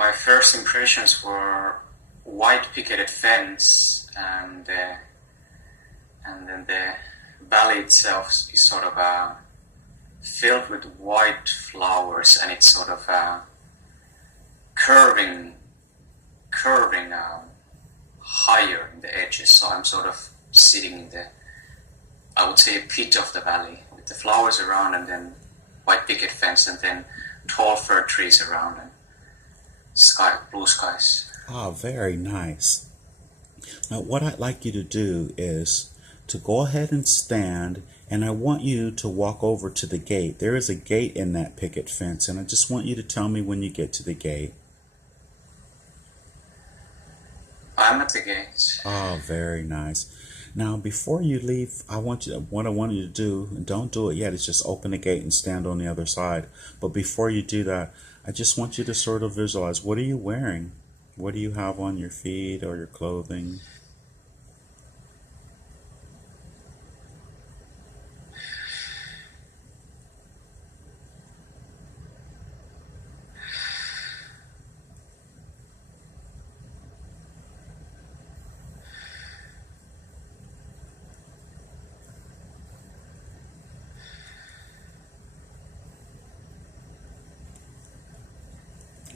My first impressions were white picketed fence, and then the valley itself is sort of filled with white flowers, and it's sort of curving higher in the edges. So I'm sort of sitting in the, I would say, pit of the valley with the flowers around, and then white picket fence, and then tall fir trees around, and blue skies. Oh, very nice. Now, what I'd like you to do is to go ahead and stand, and I want you to walk over to the gate. There is a gate in that picket fence, and I just want you to tell me when you get to the gate. I'm at the gate. Oh, very nice. Now, before you leave, what I want you to do, and don't do it yet, is just open the gate and stand on the other side. But before you do that, I just want you to sort of visualize, what are you wearing? What do you have on your feet or your clothing?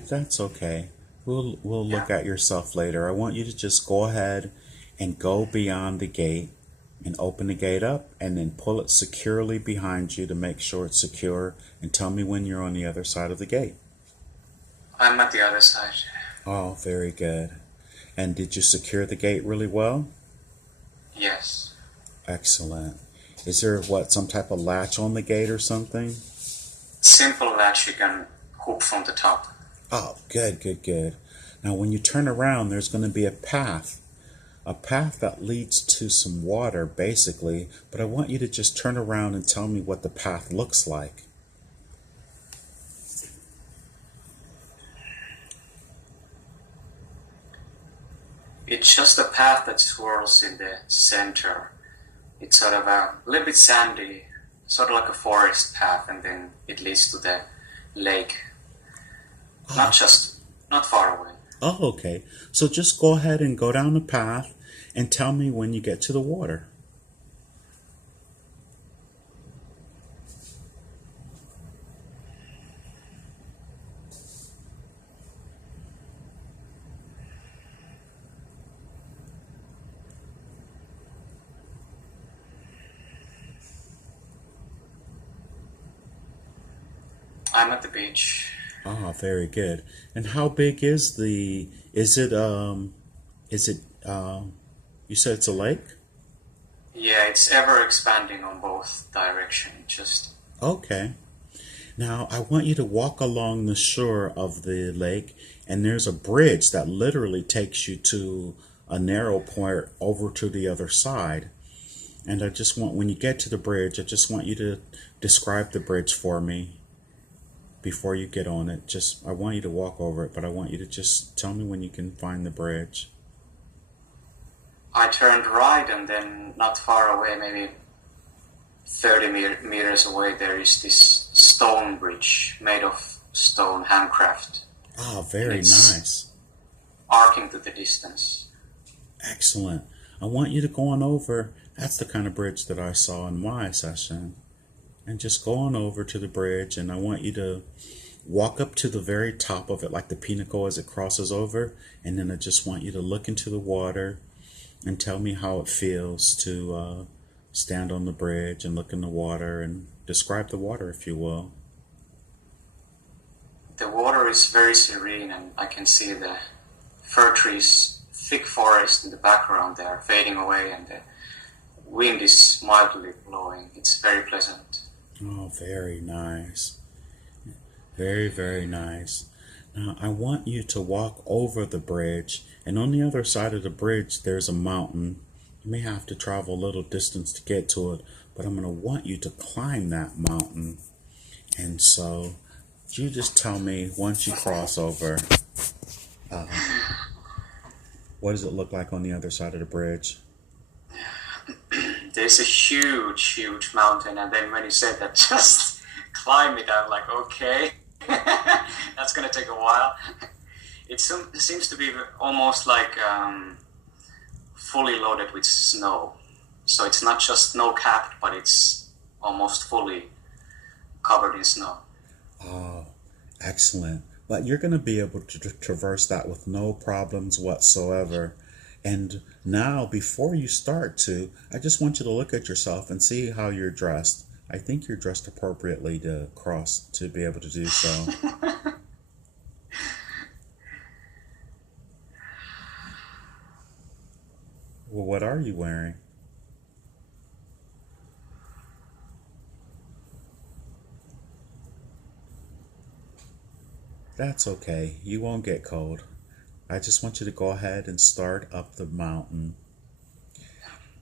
That's okay. We'll look at yourself later. I want you to just go ahead and go beyond the gate and open the gate up, and then pull it securely behind you to make sure it's secure, and tell me when you're on the other side of the gate. I'm at the other side. Oh, very good. And did you secure the gate really well? Yes. Excellent. Is there some type of latch on the gate or something? Simple latch you can hook from the top. Oh, good, good, good. Now, when you turn around, there's going to be a path that leads to some water, basically, but I want you to just turn around and tell me what the path looks like. It's just a path that swirls in the center. It's sort of a little bit sandy, sort of like a forest path, and then it leads to the lake. Not far away. Oh, okay. So just go ahead and go down the path and tell me when you get to the water. I'm at the beach. Ah, very good. And how big is you said it's a lake? Yeah, it's ever expanding on both directions. Okay. Now, I want you to walk along the shore of the lake, and there's a bridge that literally takes you to a narrow point over to the other side. And when you get to the bridge, I just want you to describe the bridge for me before you get on it. I want you to walk over it, but I want you to just tell me when you can find the bridge. I turned right, and then not far away, maybe 30 meters away, there is this stone bridge made of stone, handcraft. Oh, very nice. Arcing to the distance. Excellent. I want you to go on over. That's the kind of bridge that I saw in my session. And just go on over to the bridge, and I want you to walk up to the very top of it, like the pinnacle as it crosses over, and then I just want you to look into the water and tell me how it feels to stand on the bridge and look in the water, and describe the water, if you will. The water is very serene, and I can see the fir trees, thick forest in the background there, fading away, and the wind is mildly blowing. It's very pleasant. Oh, very nice. Very, very nice. Now, I want you to walk over the bridge, and on the other side of the bridge, there's a mountain. You may have to travel a little distance to get to it, but I'm going to want you to climb that mountain. And so, you just tell me, once you cross over, what does it look like on the other side of the bridge? There's a huge mountain, and then when you said that, just climb it, I'm like, okay, that's gonna take a while. it seems to be almost like fully loaded with snow. So it's not just snow capped, but it's almost fully covered in snow. Oh, excellent. But you're going to be able to traverse that with no problems whatsoever. And now, before you start to, I just want you to look at yourself and see how you're dressed. I think you're dressed appropriately to cross, to be able to do so. Well, what are you wearing? That's okay. You won't get cold. I just want you to go ahead and start up the mountain.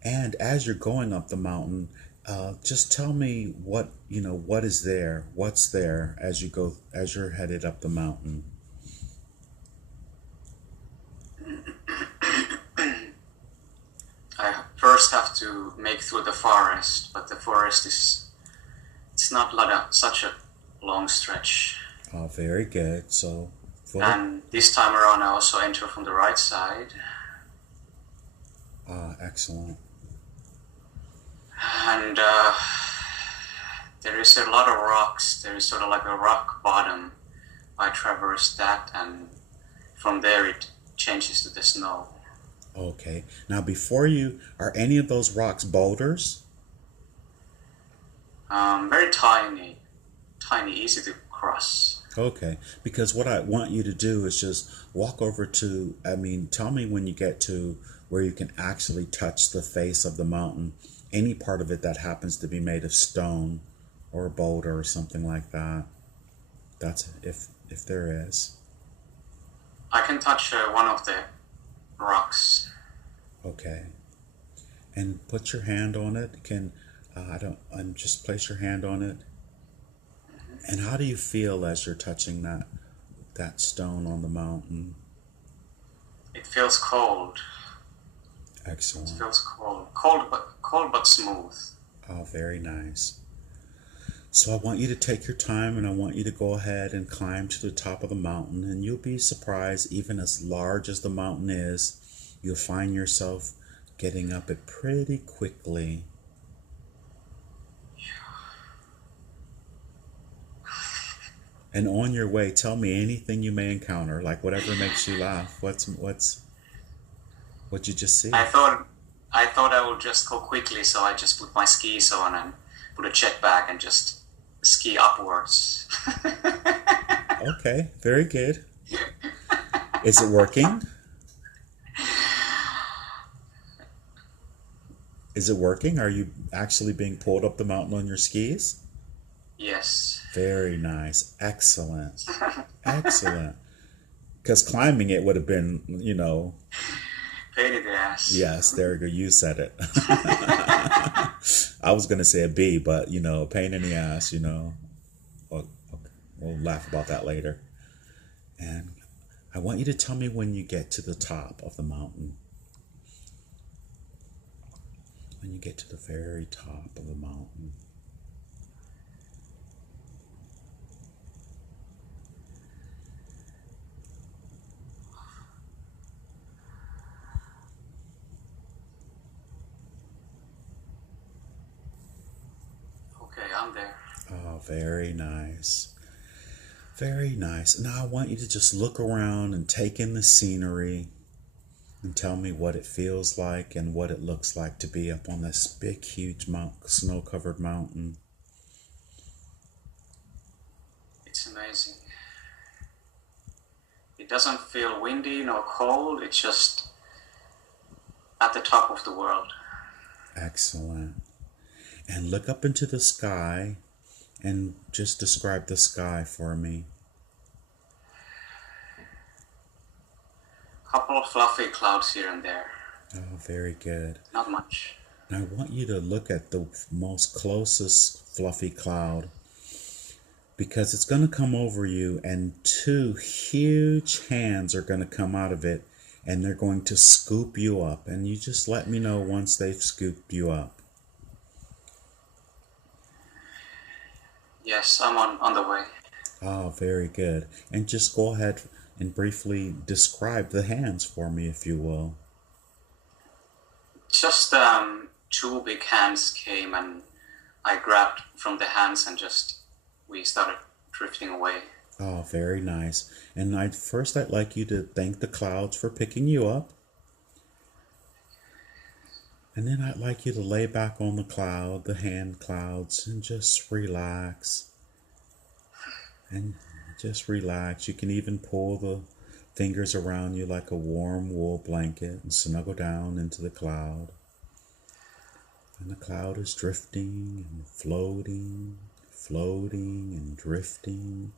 And as you're going up the mountain, just tell me what is there, what's there as you go, as you're headed up the mountain. I first have to make through the forest, but the forest it's not such a long stretch. Oh, very good. So, and this time around, I also enter from the right side. Excellent. And there is a lot of rocks. There is sort of like a rock bottom. I traverse that, and from there it changes to the snow. Okay. Now, before you, are any of those rocks boulders? Very tiny, easy to cross. Okay. Because what I want you to do is just walk over to, tell me when you get to where you can actually touch the face of the mountain, any part of it that happens to be made of stone or a boulder or something like that. That's if there is. I can touch one of the rocks. Okay. And put your hand on it. And just place your hand on it. And how do you feel as you're touching that stone on the mountain? It feels cold. Excellent. It feels cold but smooth. Oh, very nice. So I want you to take your time, and I want you to go ahead and climb to the top of the mountain, and you'll be surprised, even as large as the mountain is, you'll find yourself getting up it pretty quickly. And on your way, tell me anything you may encounter, like whatever makes you laugh. What'd you just see? I thought I would just go quickly, so I just put my skis on and put a jetpack and just ski upwards. Okay, very good. Is it working? Is it working? Are you actually being pulled up the mountain on your skis? Yes. Very nice. Excellent. Excellent. Because climbing it would have been, pain in the ass. Yes, there you go. You said it. I was going to say a B, but, pain in the ass, Well, we'll laugh about that later. And I want you to tell me when you get to the top of the mountain. When you get to the very top of the mountain. Okay, I'm there. Oh, very nice. Very nice. Now I want you to just look around and take in the scenery and tell me what it feels like and what it looks like to be up on this big, huge snow-covered mountain. It's amazing. It doesn't feel windy nor cold. It's just at the top of the world. Excellent. And look up into the sky and just describe the sky for me. Couple of fluffy clouds here and there. Oh, very good. Not much. And I want you to look at the most closest fluffy cloud, because it's going to come over you and two huge hands are going to come out of it and they're going to scoop you up. And you just let me know once they've scooped you up. Yes, I'm on the way. Oh, very good. And just go ahead and briefly describe the hands for me, if you will. Just two big hands came and I grabbed from the hands and just we started drifting away. Oh, very nice. And I'd like you to thank the clouds for picking you up. And then I'd like you to lay back on the hand clouds, and just relax. And just relax. You can even pull the fingers around you like a warm wool blanket and snuggle down into the cloud. And the cloud is drifting and floating, floating and drifting.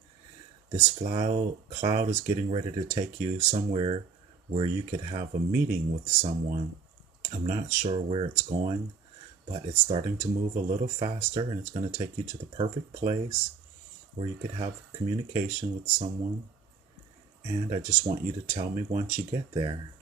This cloud is getting ready to take you somewhere where you could have a meeting with someone. I'm not sure where it's going, but it's starting to move a little faster, and it's going to take you to the perfect place where you could have communication with someone. And I just want you to tell me once you get there.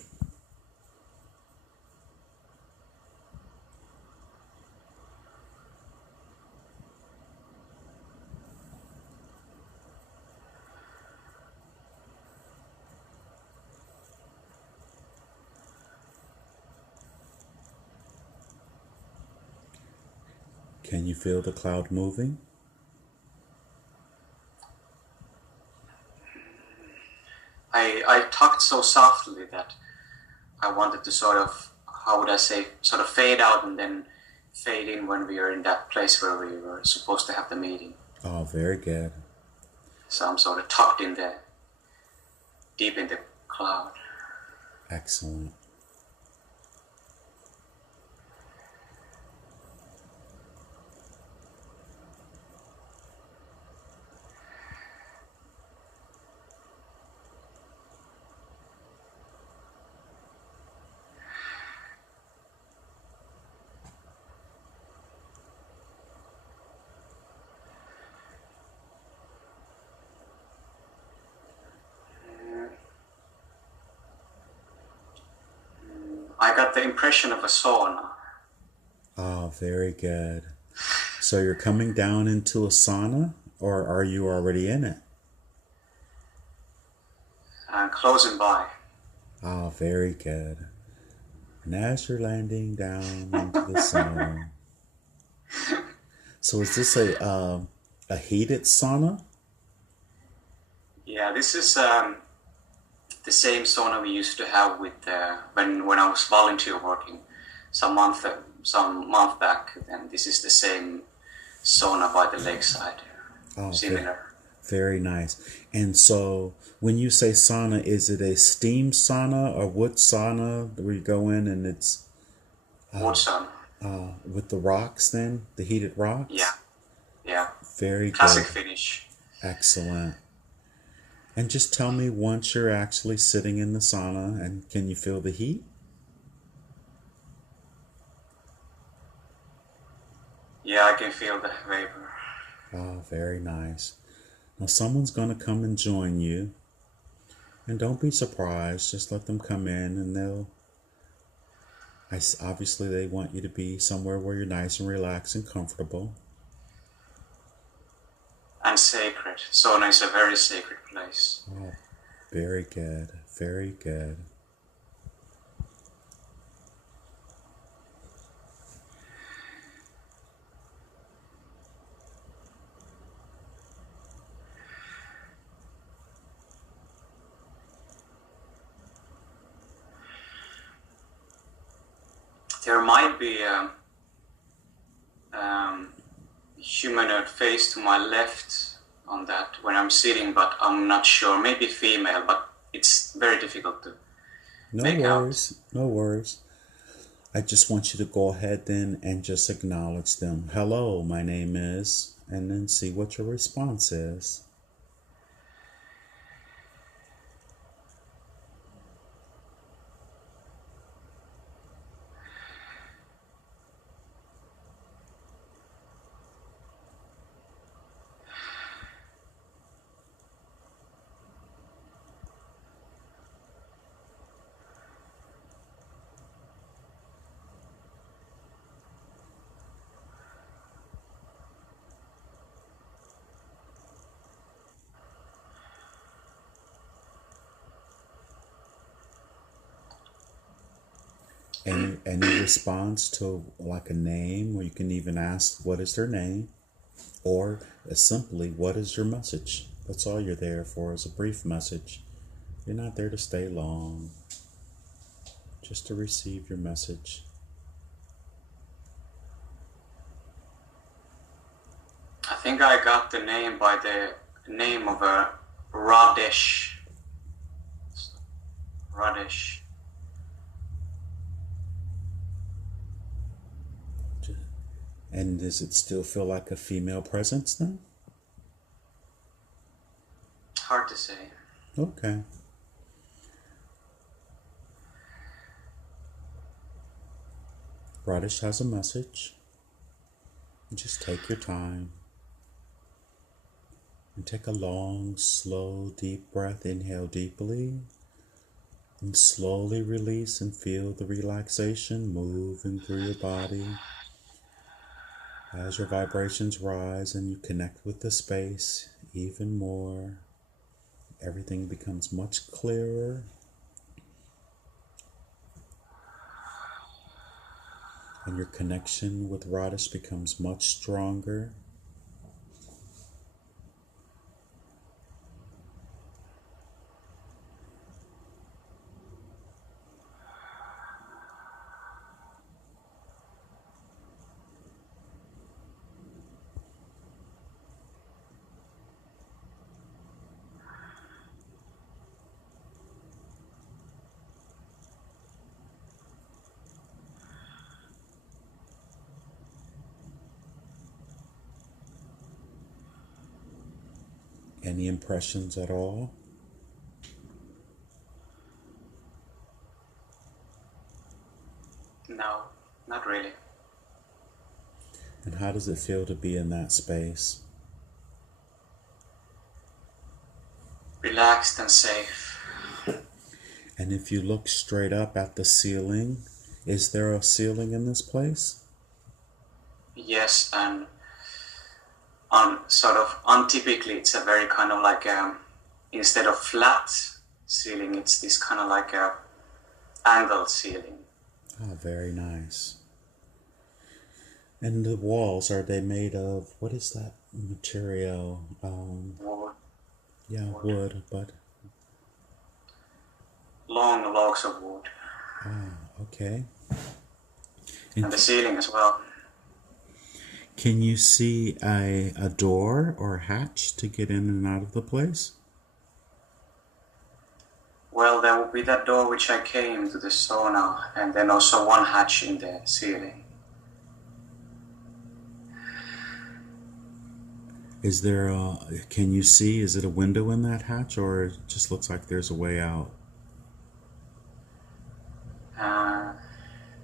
Can you feel the cloud moving? I talked so softly that I wanted to sort of, how would I say, sort of fade out and then fade in when we are in that place where we were supposed to have the meeting. Oh, very good. So I'm sort of tucked in the, deep in the cloud. Excellent. I got the impression of a sauna. Oh, very good. So you're coming down into a sauna, or are you already in it? And closing by. Oh, very good. And as you're landing down into the sauna. So is this a heated sauna? Yeah, this is the same sauna we used to have with when I was volunteer working some month back. And this is the same sauna by the lakeside. Oh, similar. Very nice. And so when you say sauna, is it a steam sauna or wood sauna where you go in and it's wood sauna? With the rocks then? The heated rocks? Yeah. Very Classic good. finish. Excellent. And just tell me once you're actually sitting in the sauna, and can you feel the heat? Yeah, I can feel the vapor. Oh, very nice. Now someone's going to come and join you. And don't be surprised. Just let them come in, and obviously they want you to be somewhere where you're nice and relaxed and comfortable. And sacred. Sauna is a very sacred place. Oh, very good. Very good. There might be a humanoid face to my left on that when I'm sitting, but I'm not sure. Maybe female, but it's very difficult to make out. No worries. I just want you to go ahead then and just acknowledge them. Hello, my name is, and then see what your response is. Any response to like a name, or you can even ask what is their name, or simply what is your message. That's all you're there for, is a brief message. You're not there to stay long, just to receive your message. I think I got the name by the name of a Radesh. Radesh. And does it still feel like a female presence then? Hard to say. Okay. Radish has a message. Just take your time. And take a long, slow, deep breath. Inhale deeply. And slowly release and feel the relaxation moving through your body. As your vibrations rise and you connect with the space even more, everything becomes much clearer. And your connection with Radish becomes much stronger. Any impressions at all? No, not really. And how does it feel to be in that space? Relaxed and safe. And if you look straight up at the ceiling, is there a ceiling in this place? Yes, and sort of untypically, it's a very kind of like instead of flat ceiling, it's this kind of like a angled ceiling. Ah, very nice. And the walls, are they made of, what is that material? Wood. Yeah, wood, but... Long logs of wood. Ah, okay. And the ceiling as well. Can you see a door or a hatch to get in and out of the place? Well, there will be that door which I came to the sauna, and then also one hatch in the ceiling. Is there can you see, is it a window in that hatch, or it just looks like there's a way out?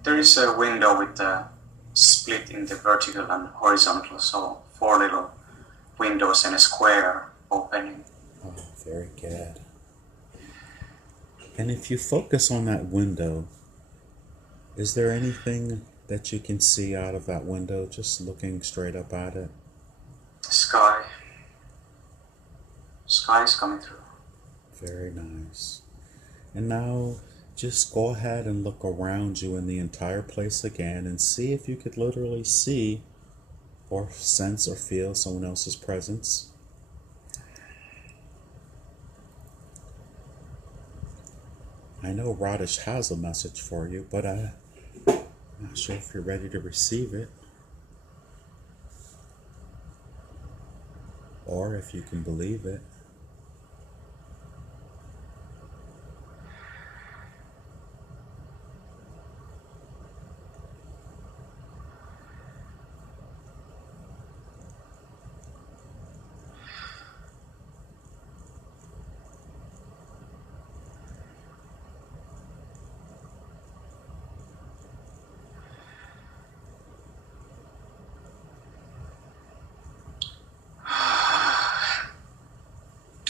There is a window with a split in the vertical and horizontal, so 4 little windows and a square opening. Oh, very good. And if you focus on that window, is there anything that you can see out of that window, just looking straight up at it? Sky. Sky is coming through. Very nice. And now just go ahead and look around you in the entire place again and see if you could literally see or sense or feel someone else's presence. I know Radish has a message for you, but I'm not sure if you're ready to receive it, or if you can believe it.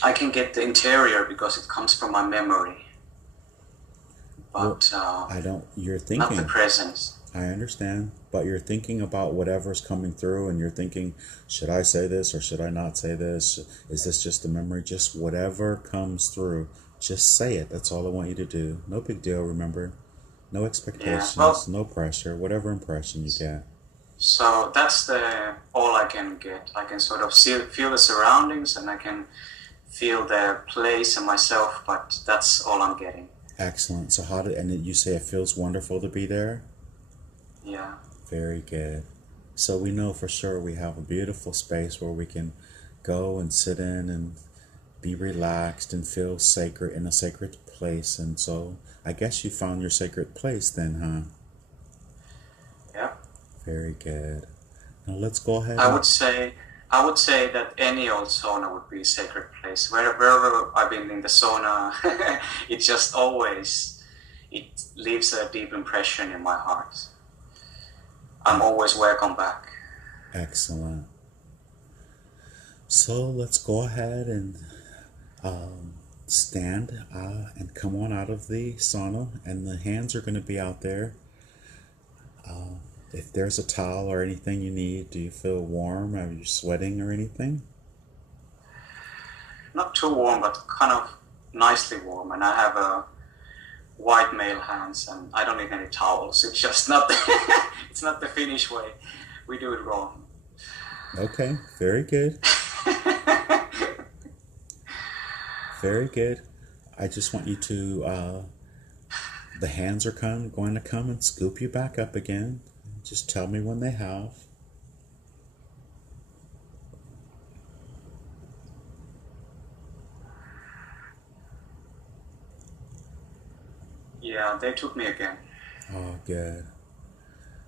I can get the interior because it comes from my memory. But You're thinking. not the presence. I understand, but you're thinking about whatever's coming through, and you're thinking, should I say this or should I not say this? Is this just a memory? Just whatever comes through, just say it. That's all I want you to do. No big deal, remember. No Yeah. expectations, Well, no pressure, whatever impression you get. so that's the all I can get. I can sort of feel the surroundings, and I can feel the place and myself, but that's all I'm getting. Excellent. So how did, and you say it feels wonderful to be there? Yeah. Very good. So we know for sure we have a beautiful space where we can go and sit in and be relaxed and feel sacred in a sacred place. And so I guess you found your sacred place then, huh? Yeah. Very good. Now let's go ahead I and would say I would say that any old sauna would be a sacred place. Wherever I've been in the sauna, it just always it leaves a deep impression in my heart. I'm always welcome back. excellent. So let's go ahead and stand and come on out of the sauna, and the hands are going to be out there. If there's a towel or anything you need, do you feel warm? Are you sweating or anything? Not too warm, but kind of nicely warm. And I have a white male hands, and I don't need any towels. It's just not it's not the Finnish way. We do it wrong. Okay, very good. Very good. I just want you to, the hands are going to come and scoop you back up again. Just tell me when they have. Yeah, they took me again. Oh, good.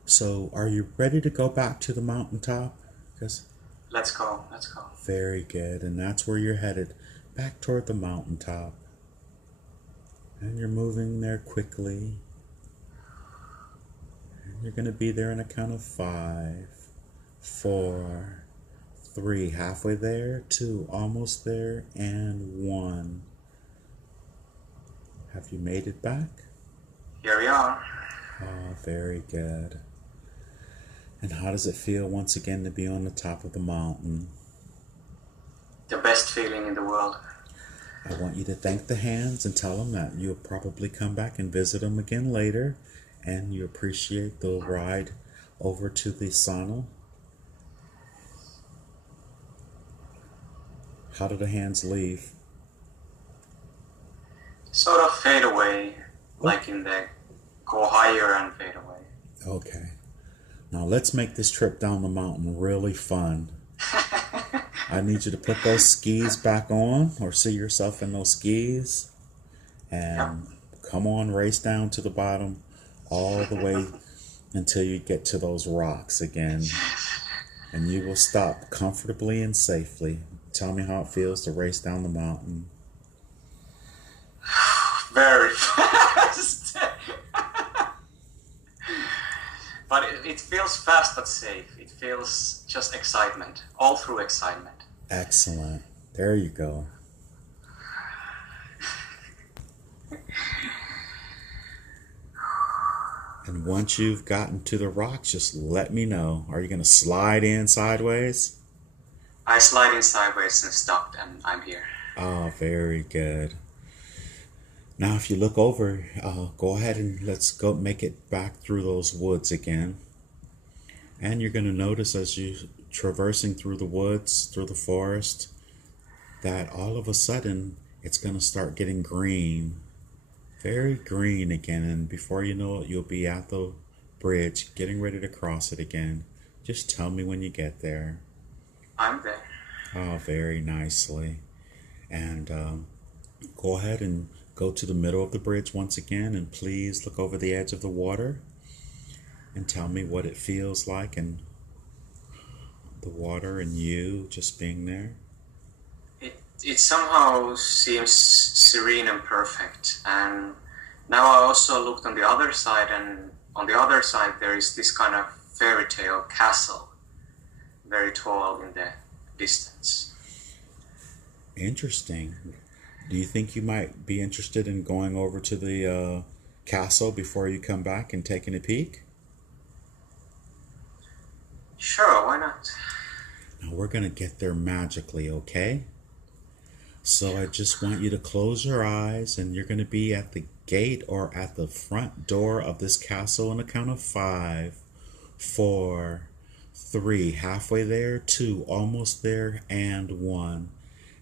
So, are you ready to go back to the mountaintop? Because Let's go. Let's go. very good, and that's where you're headed, back toward the mountaintop. And you're moving there quickly. And you're going to be there in a count of 5, 4, 3, halfway there, 2, almost there, and 1. Have you made it back? Here we are. Oh, very good. And how does it feel once again to be on the top of the mountain? The best feeling in the world. I want you to thank the hands and tell them that you'll probably come back and visit them again later, and you appreciate the ride over to the sauna. How do the hands leave? Sort of fade away, like in the go higher and fade away. Okay. Now let's make this trip down the mountain really fun. I need you to put those skis back on, or see yourself in those skis, and come on, race down to the bottom all the way until you get to those rocks again. And you will stop comfortably and safely. Tell me how it feels to race down the mountain. Very fast. But it feels fast but safe. It feels just excitement, all through excitement. Excellent. There you go. And once you've gotten to the rocks, just let me know. Are you going to slide in sideways? I slide in sideways and stopped, and I'm here. Oh, very good. Now, if you look over, go ahead and let's go make it back through those woods again. And you're going to notice as you're traversing through the woods, through the forest, that all of a sudden it's going to start getting green. Very green again. And before you know it, you'll be at the bridge, getting ready to cross it again. Just tell me when you get there. I'm there. Oh, very nicely. And go ahead and go to the middle of the bridge once again, and please look over the edge of the water and tell me what it feels like, and the water and you just being there. It somehow seems serene and perfect. And now I also looked on the other side, and on the other side there is this kind of fairy tale castle, very tall in the distance. Interesting. Do you think you might be interested in going over to the castle before you come back and taking a peek? Sure, why not? Now we're going to get there magically, okay? So I just want you to close your eyes, and you're going to be at the gate or at the front door of this castle on a count of 5, 4, 3, halfway there, 2, almost there, and 1.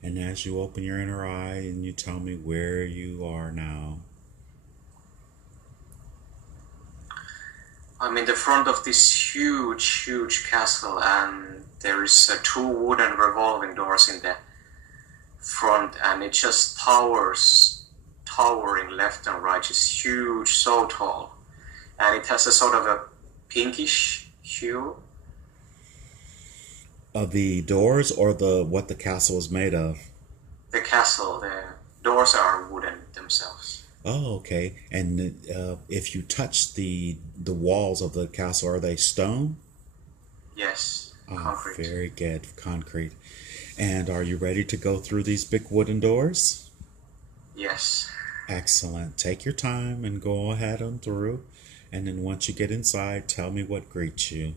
And as you open your inner eye and you tell me where you are now. I'm in the front of this huge, huge castle, and there is 2 wooden revolving doors in the front, and it just towering left and right, just huge, so tall, and it has a sort of a pinkish hue. Of the doors or the what the castle is made of? The castle, the doors are wooden themselves. Oh, okay. And if you touch the walls of the castle, are they stone? Yes, Ah, concrete. very good, concrete. And are you ready to go through these big wooden doors? Yes. Excellent. Take your time and go ahead on through. And then once you get inside, tell me what greets you.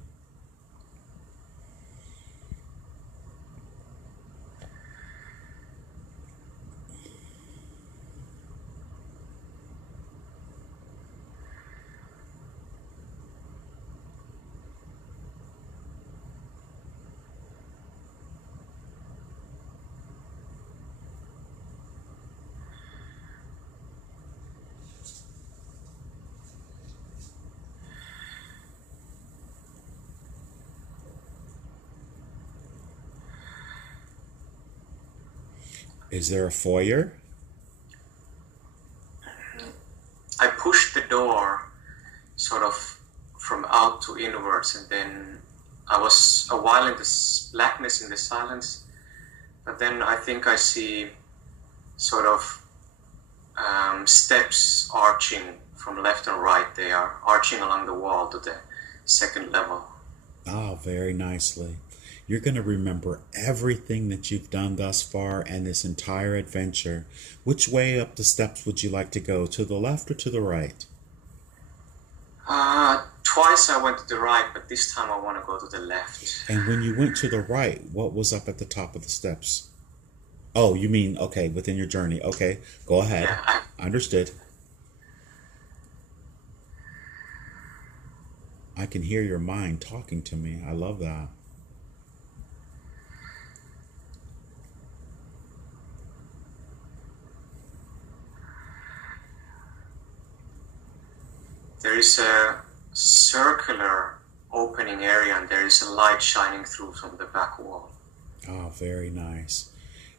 Is there a foyer? I pushed the door sort of from out to inwards, and then I was a while in this blackness, in the silence, but then I think I see sort of steps arching from left and right. They are arching along the wall to the second level. Ah, very nicely. You're going to remember everything that you've done thus far and this entire adventure. Which way up the steps would you like to go? To the left or to the right? Twice I went to the right, but this time I want to go to the left. And when you went to the right, what was up at the top of the steps? Oh, you mean, okay, within your journey. Okay, go ahead. Yeah, Understood. I can hear your mind talking to me. I love that. there is a circular opening area, and there is a light shining through from the back wall. Oh, very nice.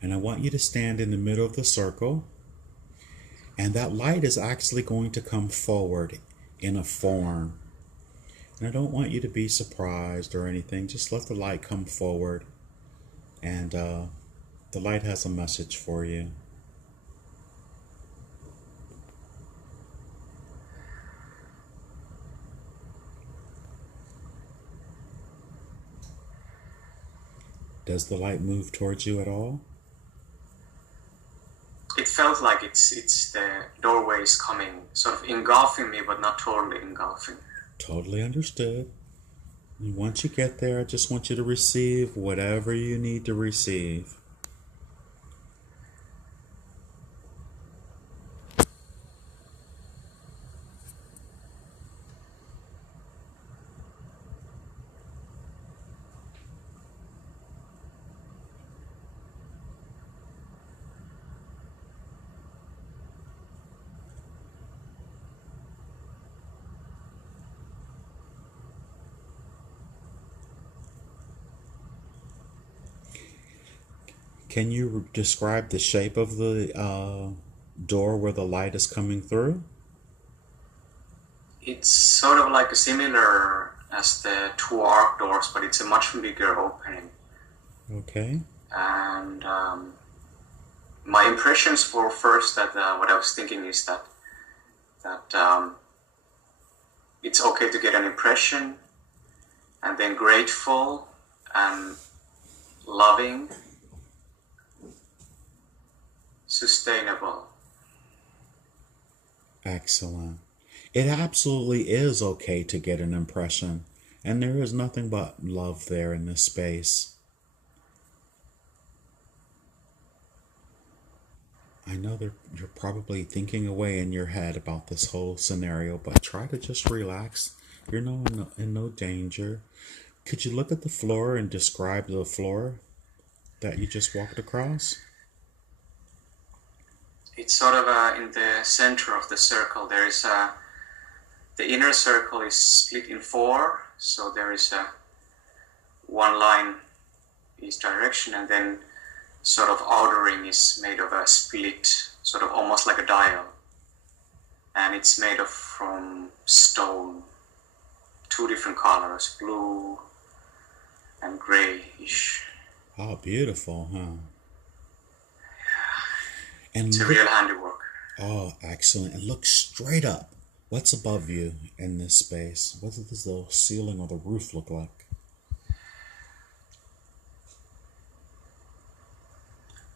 And I want you to stand in the middle of the circle. And that light is actually going to come forward in a form. And I don't want you to be surprised or anything. Just let the light come forward. And the light has a message for you. Does the light move towards you at all? It felt like it's the doorway is coming, sort of engulfing me, but not totally engulfing. Totally understood. And once you get there, I just want you to receive whatever you need to receive. Can you describe the shape of the door where the light is coming through? It's sort of like a similar as the 2 arc doors, but it's a much bigger opening. Okay. And my impressions were first that what I was thinking is that it's okay to get an impression, and then grateful and loving, sustainable. Excellent. It absolutely is okay to get an impression, and there is nothing but love there in this space. I know that you're probably thinking away in your head about this whole scenario, but try to just relax. You're in no danger. Could you look at the floor and describe the floor that you just walked across? It's sort of in the center of the circle. There is the inner circle is split in four, so there is one line each direction, and then sort of outer ring is made of a split, sort of almost like a dial, and it's made of from stone, two different colors, blue and grayish. Oh, beautiful, huh? And it's a real handiwork. Oh, excellent. And look straight up. What's above you in this space? What does the ceiling or the roof look like?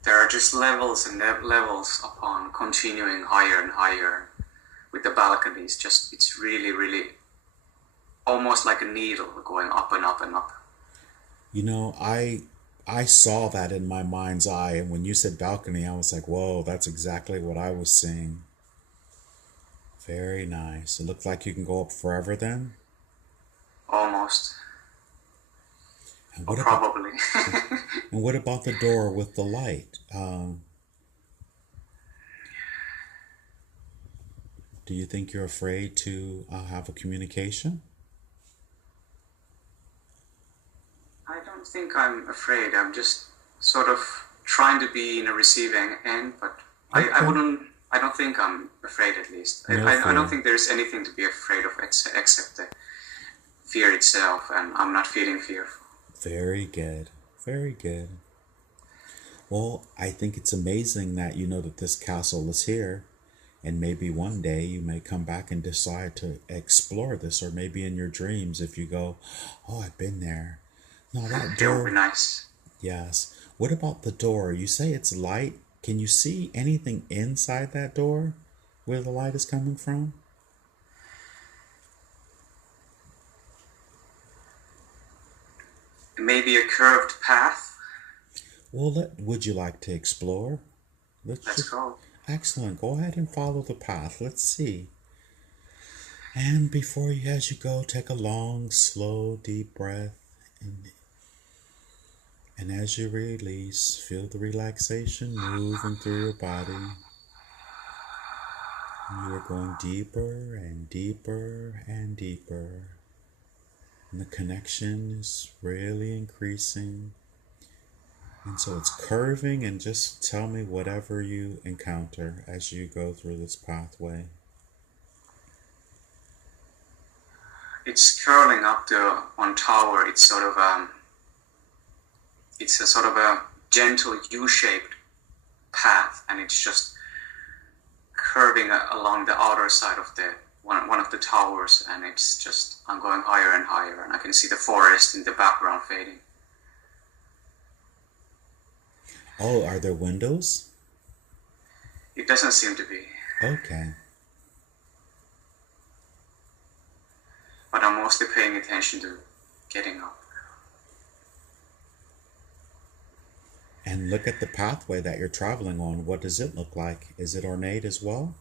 There are just levels and levels upon continuing higher and higher with the balconies. Just, it's really, really almost like a needle going up and up and up. You know, I saw that in my mind's eye, and when you said balcony, I was like, whoa, that's exactly what I was seeing. Very nice. It looks like you can go up forever then? Almost. And what probably. And what about the door with the light? Do you think you're afraid to have a communication? I don't think I'm afraid. I'm just sort of trying to be in a receiving end, but okay. I don't think I'm afraid, at least. I don't think there's anything to be afraid of except the fear itself, and I'm not feeling fearful. Very good. Very good. Well, I think it's amazing that you know that this castle is here, and maybe one day you may come back and decide to explore this, or maybe in your dreams if you go, oh, I've been there. No, that door. It would be nice. Yes. What about the door? You say it's light. Can you see anything inside that door where the light is coming from? Maybe a curved path. Well, would you like to explore? Let's go. Excellent. Go ahead and follow the path. Let's see. And as you go, take a long, slow, deep breath. And as you release, feel the relaxation moving through your body. You are going deeper and deeper and deeper. And the connection is really increasing. And so it's curving, and just tell me whatever you encounter as you go through this pathway. It's curling up to one tower. It's sort of it's a sort of a gentle U-shaped path, and it's just curving along the outer side of the one of the towers, and it's just, I'm going higher and higher, and I can see the forest in the background fading. Oh, are there windows? It doesn't seem to be. Okay. But I'm mostly paying attention to getting up. And look at the pathway that you're traveling on. What does it look like? Is it ornate as well?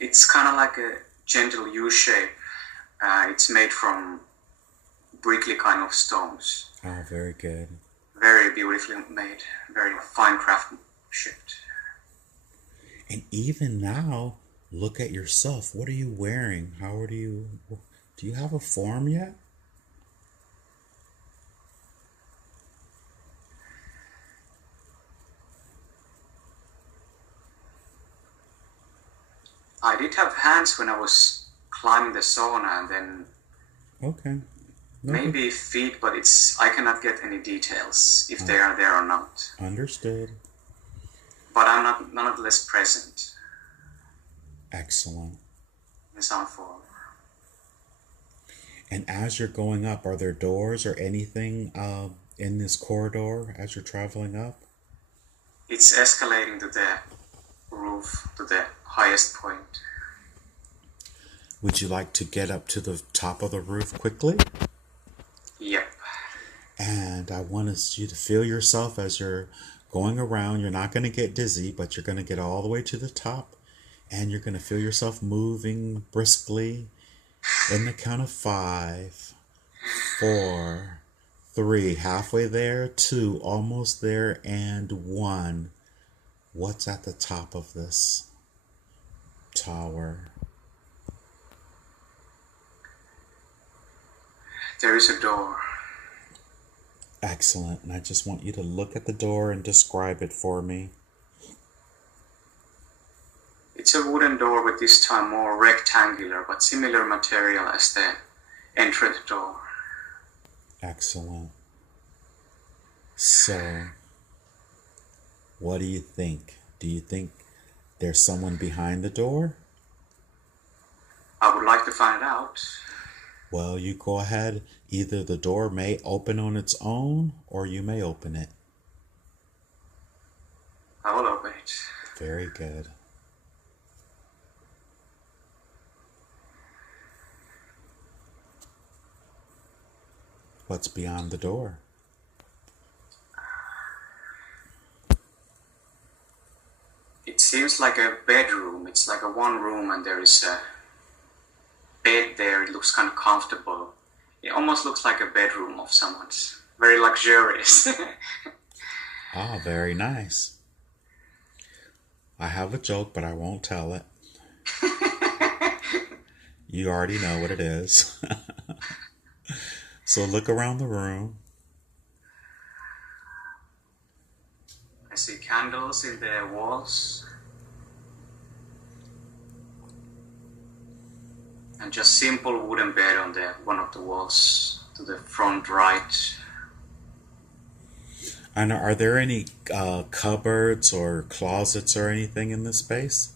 It's kind of like a gentle U-shape. It's made from brickly kind of stones. Oh, very good. Very beautifully made. Very fine craftsmanship. And even now, look at yourself. What are you wearing? Do you have a form yet? I did have hands when I was climbing the sauna, and then okay. Maybe feet, but I cannot get any details if they are there or not. Understood. But I'm not nonetheless present. Excellent. In some form. And as you're going up, are there doors or anything in this corridor as you're traveling up? It's escalating to the roof, to the highest point. Would you like to get up to the top of the roof quickly? Yep. And I want you to feel yourself as you're Going around, you're not going to get dizzy, but you're going to get all the way to the top, and you're going to feel yourself moving briskly in the count of 5, 4, 3, halfway there, 2, almost there, and 1. What's at the top of this tower? There is a door. Excellent. And I just want you to look at the door and describe it for me. It's a wooden door, but this time more rectangular, but similar material as the entrance door. Excellent. So, what do you think? Do you think there's someone behind the door? I would like to find out. Well, you go ahead. Either the door may open on its own, or you may open it. I will open it. Very good. What's beyond the door? It seems like a bedroom. It's like a one room and there is a bed there. It looks kind of comfortable. It almost looks like a bedroom of someone's. Very luxurious. Ah, very nice. I have a joke, but I won't tell it. You already know what it is. So look around the room. I see candles in the walls. And just simple wooden bed on the one of the walls to the front right. And are there any cupboards or closets or anything in this space?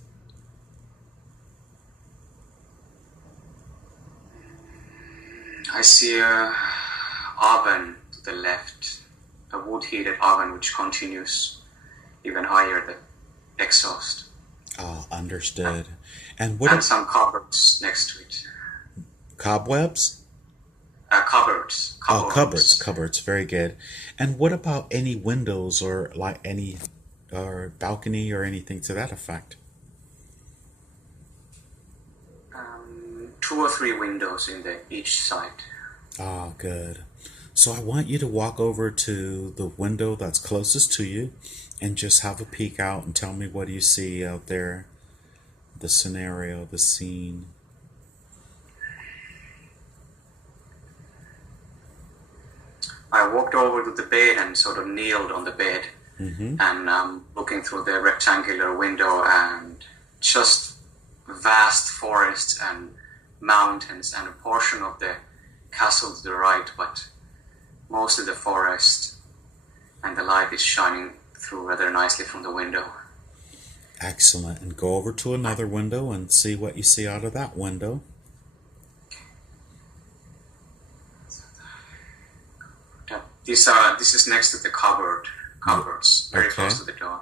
I see a oven to the left, a wood-heated oven which continues even higher the exhaust. Oh, understood. And And some cupboards next to it. Cobwebs? Cupboards. Oh, cupboards. Very good. And what about any windows or like any or balcony or anything to that effect? 2 or 3 windows in each side. Oh, good. So I want you to walk over to the window that's closest to you and just have a peek out and tell me what you see out there, the scenario, the scene. I walked over to the bed and sort of kneeled on the bed, and looking through the rectangular window, and just vast forests and mountains and a portion of the castle to the right, but mostly the forest, and the light is shining through rather nicely from the window. Excellent. And go over to another window and see what you see out of that window. This is next to the cupboards, very close to the door.